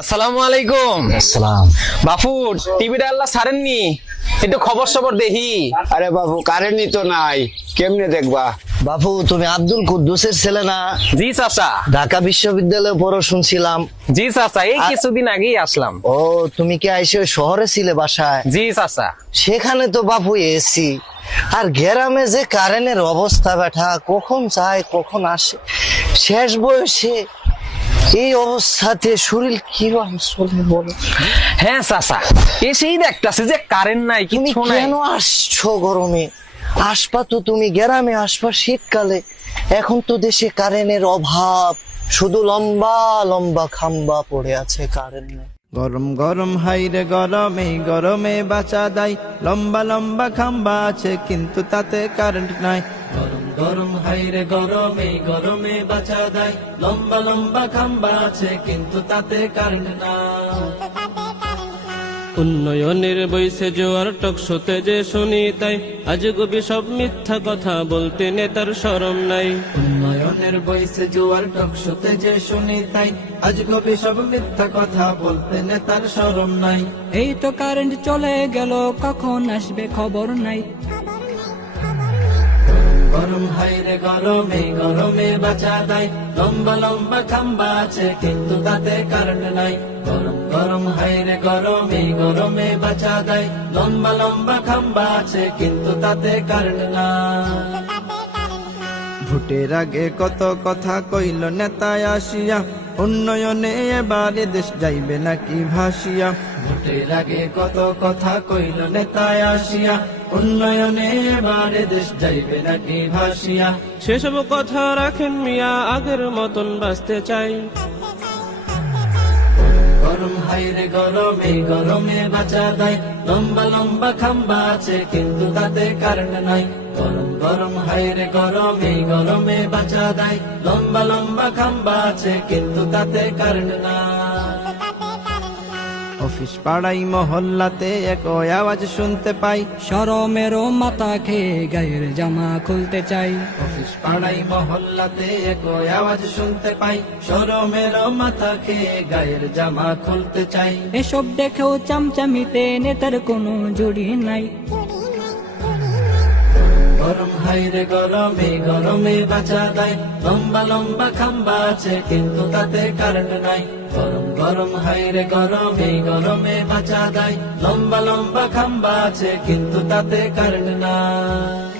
আসসালামু আলাইকুম। আসসালাম। বাপু টিভিটা আল্লাহ ছাড়েননি, একটু খবর সবর দেখি। আরে বাবু কারেন্টই তো নাই, কেমনে দেখবা? বাবু তুমি আব্দুল কুদ্দুসের ছেলে না? জি চাচা। ঢাকা বিশ্ববিদ্যালয়ে পড়ো শুনছিলাম। জি চাচা, এই কিছুদিন আগেই আসলাম। ও তুমি কি আইসে ওই শহরে ছিলে বাসায়? জি চাচা। সেখানে তো বাপু এসি, আর গ্রামে যে কারেন্টের অবস্থা ব্যাটা, কখন যায় কখন আসে, শেষ বয়সে এই অবস্থাতে শরীর কি চলে বলো? হ্যাঁ চাচা, এসেই দেখতাছি যে কারেন্ট নাই, তুমি কিছু নাই। কেন আসছো গরমে? আসবা তো তুমি গ্রামে, আসবা শীতকালে। এখন তো দেশে কারেন্টের অভাব, শুধু লম্বা লম্বা খাম্বা পড়ে আছে, কারেন্ট নেই। গরম গরম হাইরে গরম, এই গরমে বাঁচা দেয়। লম্বা লম্বা খাম্বা আছে কিন্তু তাতে কারেন্ট নাই। গরম গরম হাইরে গরম, এই গরমে বাঁচা দেয়। লম্বা লম্বা খাম্বা আছে কিন্তু তাতে কারেন্ট নাই। উন্নয়নের বইছে জোয়ার টকশোতে যে শুনি তাই, আজগুবি সব মিথ্যা কথা বলতে নেতার শরম নাই। উন্নয়নের বইছে জোয়ার টকশোতে যে শুনি তাই, আজগুবি সব মিথ্যা কথা বলতে নেতার শরম নাই। এই তো কারেন্ট চলে গেল, কখন আসবে খবর নাই। গরম হাইরে গরম, এই গরমে বাঁচা দেয়। লম্বা লম্বা খাম্বা আছে কিন্তু তাতে কারেন্ট নাই। গরম গরম হাইরে গরম, এই গরমে বাঁচা দেয়। লম্বা লম্বা খাম্বা আছে কিন্তু তাতে কারেন্ট নাই। ভোটের আগে কত কথা কইল নেতায় আসিয়া, উন্নয়নে এবারে দেশ যাইবে নাকি ভাসিয়া। ভোটের আগে কত কথা কইল নেতায় আসিয়া, উন্নয়নে এবারে দেশ যাইবে নাকি ভাসিয়া। সেসব কথা রাখেন মিয়া, আগের মতন বাঁচতে চাই। গরম হাইরে গরম, এই গরমে বাঁচা দেয়। লম্বা লম্বা খাম্বা আছে কিন্তু তাতে কারেন্ট নাই। গরম গরম হাইরে গরম, এই গরমে বাঁচা দেয়। লম্বা লম্বা খাম্বা আছে কিন্তু তাতে কারেন্ট নাই। অফিস পাড়াই মহল্লাতে এক আওয়াজ শুনতে পাই। শরমেরও মাথা খেয়ে গায়ের জামা খুলতে চাই। অফিস পাড়াই মহল্লাতে এক আওয়াজ শুনতে পাই। শরমেরও মাথা খেয়ে গায়ের জামা খুলতে চাই। এসব দেখেও চামচামিতে নেতার কোনো জুড়ি নাই। গরম হাইরে গরম, এই গরমে বাঁচা দেয়। লম্বা লম্বা খাম্বা আছে কিন্তু তাতে কারেন্ট নাই। গরম গরম হাইরে গরম, এই গরমে বাঁচা দেয়। লম্বা লম্বা খাম্বা আছে কিন্তু তাতে কারেন্ট নাই।